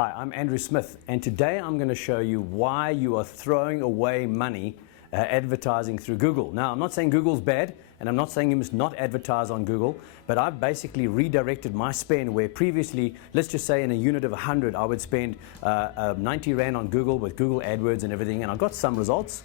Hi, I'm Andrew Smith, and today I'm going to show you why you are throwing away money advertising through Google. Now, I'm not saying Google's bad, and I'm not saying you must not advertise on Google, but I've basically redirected my spend where previously, let's just say in a unit of 100, I would spend 90 Rand on Google with Google AdWords and everything, and I got some results.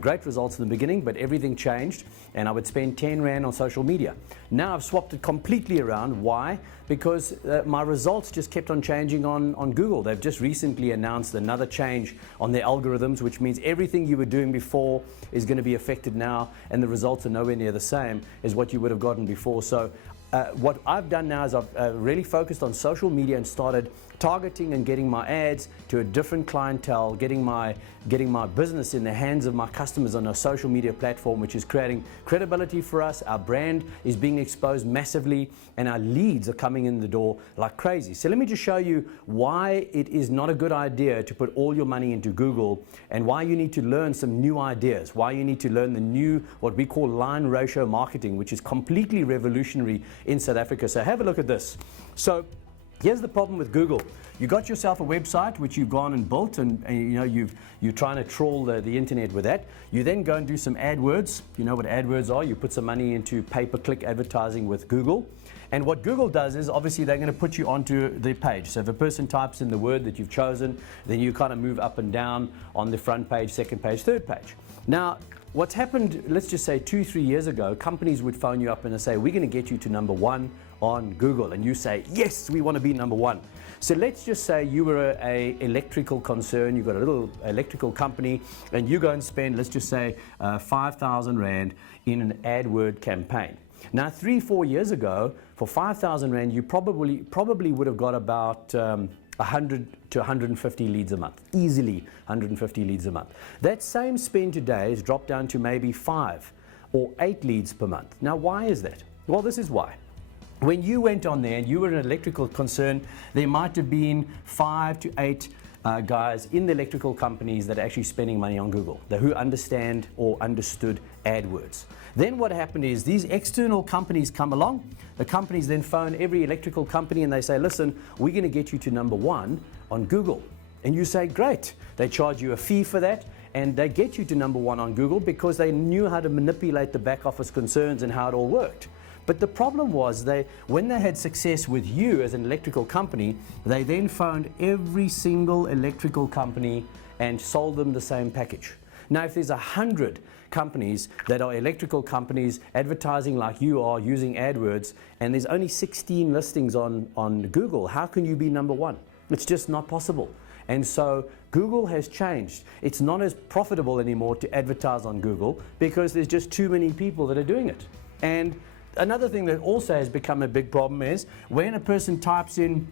Great results in the beginning, but everything changed, and I would spend 10 Rand on social media. Now I've swapped it completely around. Why? Because my results just kept on changing on Google. They've just recently announced another change on their algorithms, which means everything you were doing before is going to be affected now, and the results are nowhere near the same as what you would have gotten before. So what I've done now is I've really focused on social media and started targeting and getting my ads to a different clientele, getting my business in the hands of my customers on a social media platform, which is creating credibility for us. Our brand is being exposed massively, and our leads are coming in the door like crazy. So let me just show you why it is not a good idea to put all your money into Google, and why you need to learn some new ideas, why you need to learn the new, what we call line ratio marketing, which is completely revolutionary in South Africa. So have a look at this. So here's the problem with Google. You got yourself a website which you've gone and built, and you know you're trying to trawl the internet with that. You then go and do some AdWords. You know what AdWords are. You put some money into pay-per-click advertising with Google. And what Google does is obviously they're going to put you onto the page. So if a person types in the word that you've chosen, then you kind of move up and down on the front page, second page, third page. Now, what's happened, let's just say 2-3 years ago, companies would phone you up and say, we're going to get you to #1 on Google, and you say, yes, we want to be #1. So let's just say you were a electrical concern, you've got a little electrical company, and you go and spend, let's just say 5,000 Rand in an AdWord campaign. Now 3-4 years ago, for 5,000 Rand, you probably would have got about 100 to 150 leads a month, easily 150 leads a month. That same spend today has dropped down to maybe 5 or 8 leads per month. Now why is that? Well, this is why. When you went on there and you were an electrical concern, there might have been 5 to 8 guys in the electrical companies that are actually spending money on Google, who understand or understood AdWords. Then what happened is these external companies come along. The companies then phone every electrical company and they say, listen, we're going to get you to #1 on Google. And you say, great. They charge you a fee for that, and they get you to #1 on Google because they knew how to manipulate the back office concerns and how it all worked. But the problem was, when they had success with you as an electrical company, they then phoned every single electrical company and sold them the same package. Now, if there's 100 companies that are electrical companies advertising like you are using AdWords, and there's only 16 listings on Google, how can you be #1? It's just not possible. And so Google has changed. It's not as profitable anymore to advertise on Google because there's just too many people that are doing it. And another thing that also has become a big problem is when a person types in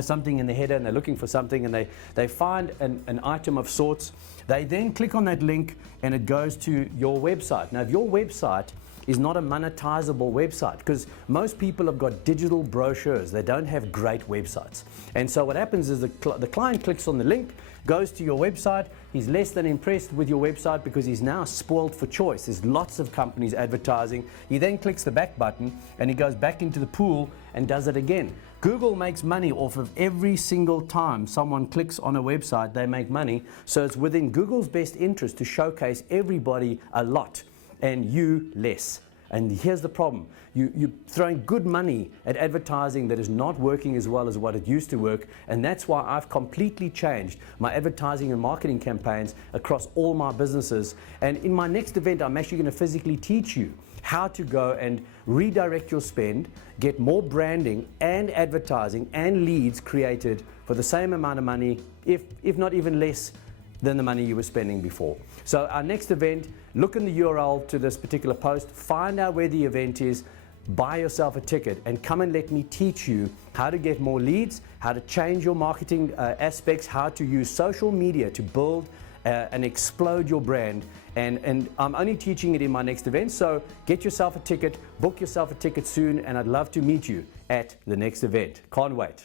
something in the header and they're looking for something and they find an item of sorts, they then click on that link and it goes to your website. Now, if your website is not a monetizable website, because most people have got digital brochures, they don't have great websites. And so what happens is the client clicks on the link, goes to your website, he's less than impressed with your website because he's now spoiled for choice. There's lots of companies advertising. He then clicks the back button and he goes back into the pool and does it again. Google makes money off of every single time someone clicks on a website, they make money. So it's within Google's best interest to showcase everybody a lot and you less. And here's the problem. You're throwing good money at advertising that is not working as well as what it used to work, and that's why I've completely changed my advertising and marketing campaigns across all my businesses. And in my next event, I'm actually going to physically teach you how to go and redirect your spend, get more branding and advertising and leads created for the same amount of money, if not even less than the money you were spending before. So our next event, look in the URL to this particular post, find out where the event is, buy yourself a ticket and come and let me teach you how to get more leads, how to change your marketing aspects, how to use social media to build and explode your brand. And I'm only teaching it in my next event, so get yourself a ticket, book yourself a ticket soon, and I'd love to meet you at the next event. Can't wait.